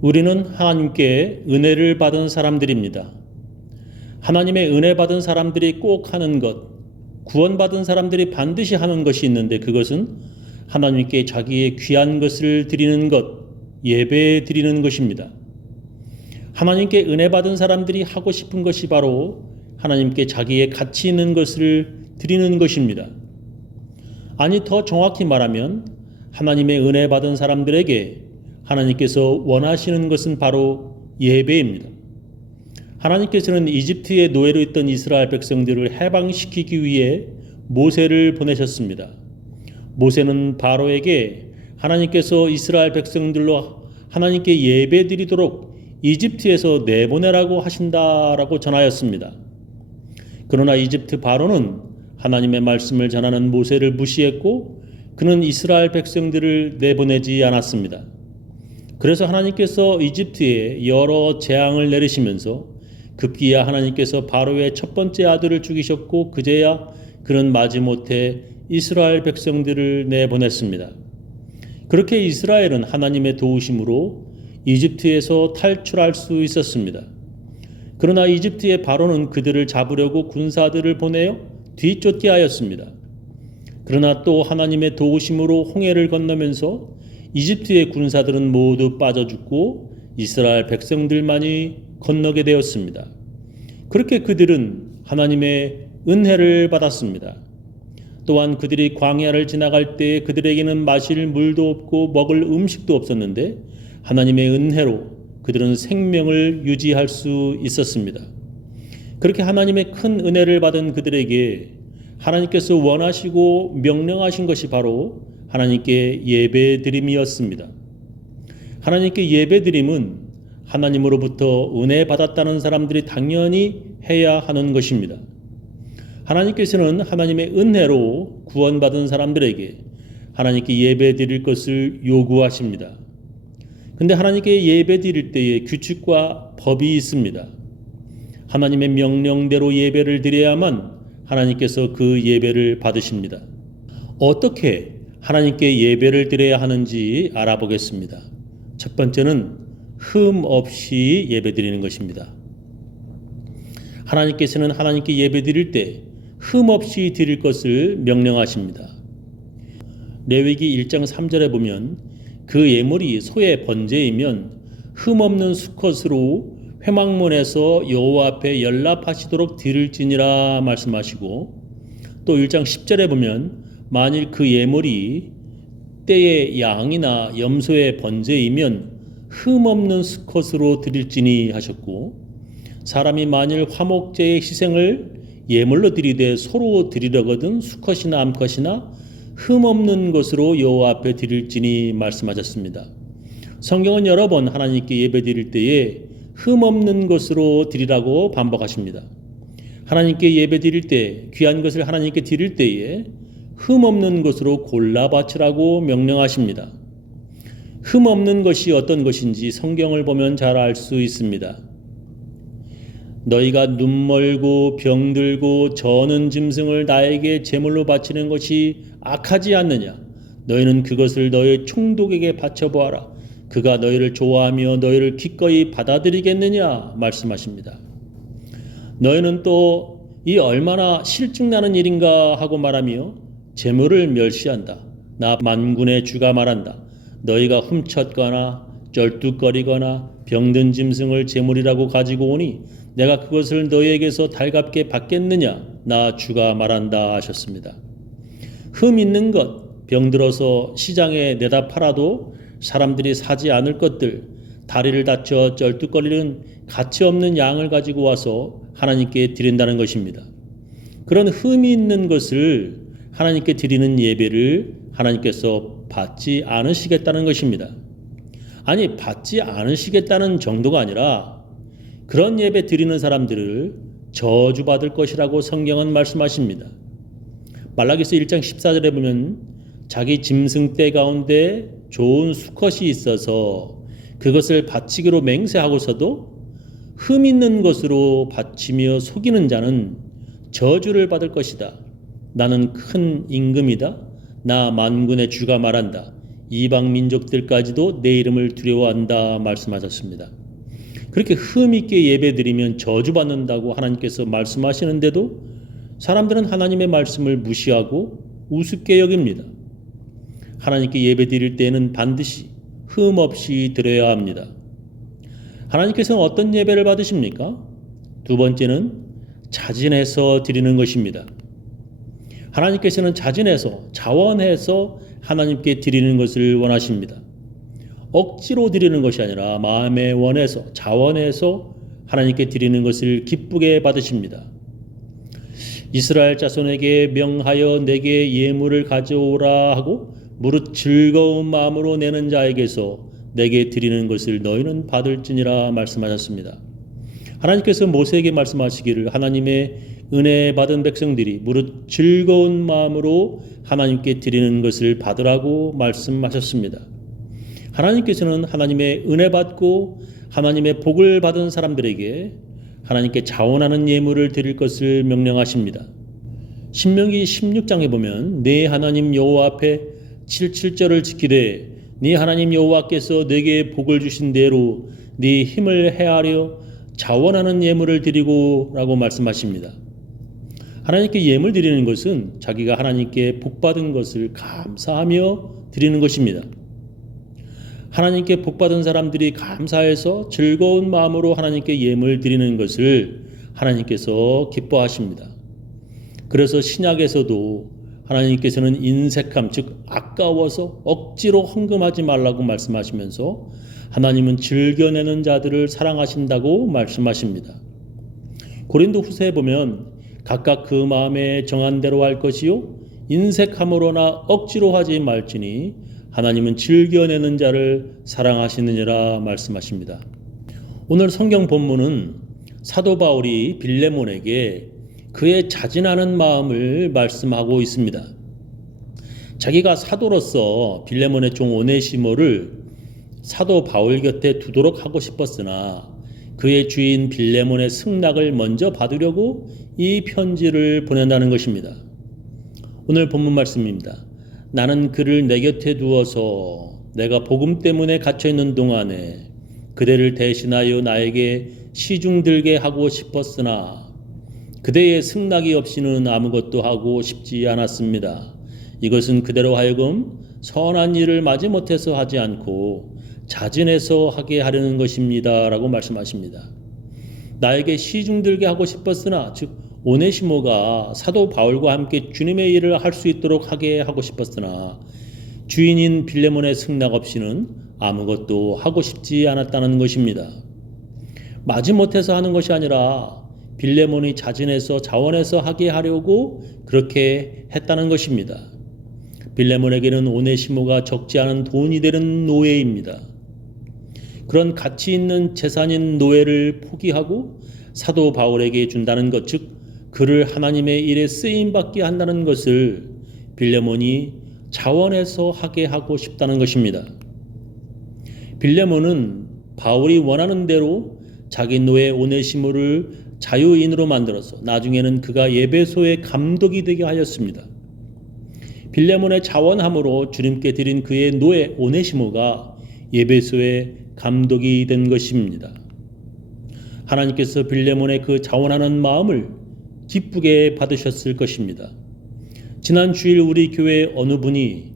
우리는 하나님께 은혜를 받은 사람들입니다. 하나님의 은혜 받은 사람들이 꼭 하는 것, 구원받은 사람들이 반드시 하는 것이 있는데 그것은 하나님께 자기의 귀한 것을 드리는 것, 예배 드리는 것입니다. 하나님께 은혜 받은 사람들이 하고 싶은 것이 바로 하나님께 자기의 가치 있는 것을 드리는 것입니다. 아니, 더 정확히 말하면 하나님의 은혜 받은 사람들에게 하나님께서 원하시는 것은 바로 예배입니다. 하나님께서는 이집트의 노예로 있던 이스라엘 백성들을 해방시키기 위해 모세를 보내셨습니다. 모세는 바로에게 하나님께서 이스라엘 백성들로 하나님께 예배드리도록 이집트에서 내보내라고 하신다라고 전하였습니다. 그러나 이집트 바로는 하나님의 말씀을 전하는 모세를 무시했고 그는 이스라엘 백성들을 내보내지 않았습니다. 그래서 하나님께서 이집트에 여러 재앙을 내리시면서 급기야 하나님께서 바로의 첫 번째 아들을 죽이셨고 그제야 그는 마지못해 이스라엘 백성들을 내보냈습니다. 그렇게 이스라엘은 하나님의 도우심으로 이집트에서 탈출할 수 있었습니다. 그러나 이집트의 바로는 그들을 잡으려고 군사들을 보내어 뒤쫓게 하였습니다. 그러나 또 하나님의 도우심으로 홍해를 건너면서 이집트의 군사들은 모두 빠져 죽고 이스라엘 백성들만이 건너게 되었습니다. 그렇게 그들은 하나님의 은혜를 받았습니다. 또한 그들이 광야를 지나갈 때 그들에게는 마실 물도 없고 먹을 음식도 없었는데 하나님의 은혜로 그들은 생명을 유지할 수 있었습니다. 그렇게 하나님의 큰 은혜를 받은 그들에게 하나님께서 원하시고 명령하신 것이 바로 하나님께 예배드림이었습니다. 하나님께 예배드림은 하나님으로부터 은혜 받았다는 사람들이 당연히 해야 하는 것입니다. 하나님께서는 하나님의 은혜로 구원받은 사람들에게 하나님께 예배드릴 것을 요구하십니다. 근데 하나님께 예배드릴 때에 규칙과 법이 있습니다. 하나님의 명령대로 예배를 드려야만 하나님께서 그 예배를 받으십니다. 어떻게 하나님께 예배를 드려야 하는지 알아보겠습니다. 첫 번째는 흠 없이 예배드리는 것입니다. 하나님께서는 하나님께 예배드릴 때 흠 없이 드릴 것을 명령하십니다. 레위기 1장 3절에 보면 그 예물이 소의 번제이면 흠 없는 수컷으로 회막문에서 여호와 앞에 연락하시도록 드릴지니라 말씀하시고 또 1장 10절에 보면 만일 그 예물이 떼의 양이나 염소의 번제이면 흠 없는 수컷으로 드릴지니 하셨고 사람이 만일 화목제의 희생을 예물로 드리되 소로 드리려거든 수컷이나 암컷이나 흠 없는 것으로 여호와 앞에 드릴지니 말씀하셨습니다. 성경은 여러 번 하나님께 예배 드릴 때에 흠 없는 것으로 드리라고 반복하십니다. 하나님께 예배 드릴 때 귀한 것을 하나님께 드릴 때에 흠 없는 것으로 골라 바치라고 명령하십니다. 흠 없는 것이 어떤 것인지 성경을 보면 잘 알 수 있습니다. 너희가 눈멀고 병들고 저는 짐승을 나에게 제물로 바치는 것이 악하지 않느냐? 너희는 그것을 너희 총독에게 바쳐보아라. 그가 너희를 좋아하며 너희를 기꺼이 받아들이겠느냐? 말씀하십니다. 너희는 또 이 얼마나 실증나는 일인가 하고 말하며 제물을 멸시한다. 나 만군의 주가 말한다. 너희가 훔쳤거나 쩔뚝거리거나 병든 짐승을 제물이라고 가지고 오니 내가 그것을 너희에게서 달갑게 받겠느냐? 나 주가 말한다 하셨습니다. 흠 있는 것, 병들어서 시장에 내다 팔아도 사람들이 사지 않을 것들, 다리를 다쳐 쩔뚝거리는 가치 없는 양을 가지고 와서 하나님께 드린다는 것입니다. 그런 흠이 있는 것을 하나님께 드리는 예배를 하나님께서 받지 않으시겠다는 것입니다. 아니, 받지 않으시겠다는 정도가 아니라 그런 예배 드리는 사람들을 저주받을 것이라고 성경은 말씀하십니다. 말라기서 1장 14절에 보면 자기 짐승 떼 가운데 좋은 수컷이 있어서 그것을 바치기로 맹세하고서도 흠 있는 것으로 바치며 속이는 자는 저주를 받을 것이다. 나는 큰 임금이다. 나 만군의 주가 말한다. 이방 민족들까지도 내 이름을 두려워한다 말씀하셨습니다. 그렇게 흠있게 예배드리면 저주받는다고 하나님께서 말씀하시는데도 사람들은 하나님의 말씀을 무시하고 우습게 여깁니다. 하나님께 예배드릴 때에는 반드시 흠 없이 드려야 합니다. 하나님께서는 어떤 예배를 받으십니까? 두 번째는 자진해서 드리는 것입니다. 하나님께서는 자진해서 자원해서 하나님께 드리는 것을 원하십니다. 억지로 드리는 것이 아니라 마음에 원해서 자원해서 하나님께 드리는 것을 기쁘게 받으십니다. 이스라엘 자손에게 명하여 내게 예물을 가져오라 하고 무릇 즐거운 마음으로 내는 자에게서 내게 드리는 것을 너희는 받을지니라 말씀하셨습니다. 하나님께서 모세에게 말씀하시기를 하나님의 은혜 받은 백성들이 무릇 즐거운 마음으로 하나님께 드리는 것을 받으라고 말씀하셨습니다. 하나님께서는 하나님의 은혜 받고 하나님의 복을 받은 사람들에게 하나님께 자원하는 예물을 드릴 것을 명령하십니다. 신명기 16장에 보면 네 하나님 여호와 앞에 7절을 지키되 네 하나님 여호와께서 네게 복을 주신 대로 네 힘을 헤아려 자원하는 예물을 드리고 라고 말씀하십니다. 하나님께 예물 드리는 것은 자기가 하나님께 복받은 것을 감사하며 드리는 것입니다. 하나님께 복받은 사람들이 감사해서 즐거운 마음으로 하나님께 예물 드리는 것을 하나님께서 기뻐하십니다. 그래서 신약에서도 하나님께서는 인색함, 즉 아까워서 억지로 헌금하지 말라고 말씀하시면서 하나님은 즐겨내는 자들을 사랑하신다고 말씀하십니다. 고린도 후서에 보면 각각 그 마음에 정한 대로 할 것이요 인색함으로나 억지로 하지 말지니 하나님은 즐겨내는 자를 사랑하시느니라 말씀하십니다. 오늘 성경 본문은 사도 바울이 빌레몬에게 그의 자진하는 마음을 말씀하고 있습니다. 자기가 사도로서 빌레몬의 종 오네시모를 사도 바울 곁에 두도록 하고 싶었으나 그의 주인 빌레몬의 승낙을 먼저 받으려고 이 편지를 보낸다는 것입니다. 오늘 본문 말씀입니다. 나는 그를 내 곁에 두어서 내가 복음 때문에 갇혀있는 동안에 그대를 대신하여 나에게 시중 들게 하고 싶었으나 그대의 승낙이 없이는 아무것도 하고 싶지 않았습니다. 이것은 그대로 하여금 선한 일을 마지못해서 하지 않고 자진해서 하게 하려는 것입니다. 라고 말씀하십니다. 나에게 시중 들게 하고 싶었으나 즉 오네시모가 사도 바울과 함께 주님의 일을 할 수 있도록 하게 하고 싶었으나 주인인 빌레몬의 승낙 없이는 아무것도 하고 싶지 않았다는 것입니다. 마지못해서 하는 것이 아니라 빌레몬이 자진해서 자원해서 하게 하려고 그렇게 했다는 것입니다. 빌레몬에게는 오네시모가 적지 않은 돈이 되는 노예입니다. 그런 가치 있는 재산인 노예를 포기하고 사도 바울에게 준다는 것, 즉 그를 하나님의 일에 쓰임받게 한다는 것을 빌레몬이 자원해서 하게 하고 싶다는 것입니다. 빌레몬은 바울이 원하는 대로 자기 노예 오네시모를 자유인으로 만들어서 나중에는 그가 에베소의 감독이 되게 하였습니다. 빌레몬의 자원함으로 주님께 드린 그의 노예 오네시모가 에베소의 감독이 된 것입니다. 하나님께서 빌레몬의 그 자원하는 마음을 기쁘게 받으셨을 것입니다. 지난 주일 우리 교회 어느 분이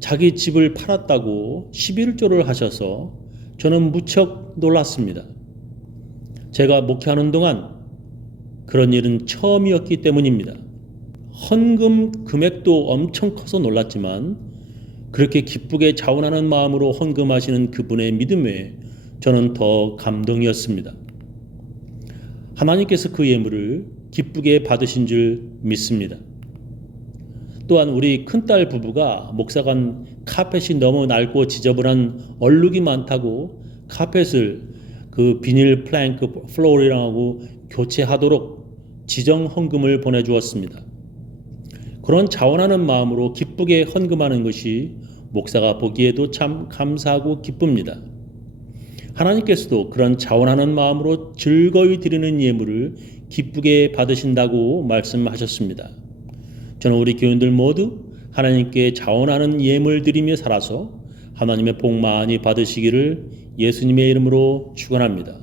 자기 집을 팔았다고 11조를 하셔서 저는 무척 놀랐습니다. 제가 목회하는 동안 그런 일은 처음이었기 때문입니다. 헌금 금액도 엄청 커서 놀랐지만 그렇게 기쁘게 자원하는 마음으로 헌금하시는 그분의 믿음에 저는 더 감동이었습니다. 하나님께서 그 예물을 기쁘게 받으신 줄 믿습니다. 또한 우리 큰딸 부부가 목사관 카펫이 너무 낡고 지저분한 얼룩이 많다고 카펫을 그 비닐 플랭크 플로어링하고 교체하도록 지정 헌금을 보내주었습니다. 그런 자원하는 마음으로 기쁘게 헌금하는 것이 목사가 보기에도 참 감사하고 기쁩니다. 하나님께서도 그런 자원하는 마음으로 즐거이 드리는 예물을 기쁘게 받으신다고 말씀하셨습니다. 저는 우리 교인들 모두 하나님께 자원하는 예물 드리며 살아서 하나님의 복 많이 받으시기를 예수님의 이름으로 축원합니다.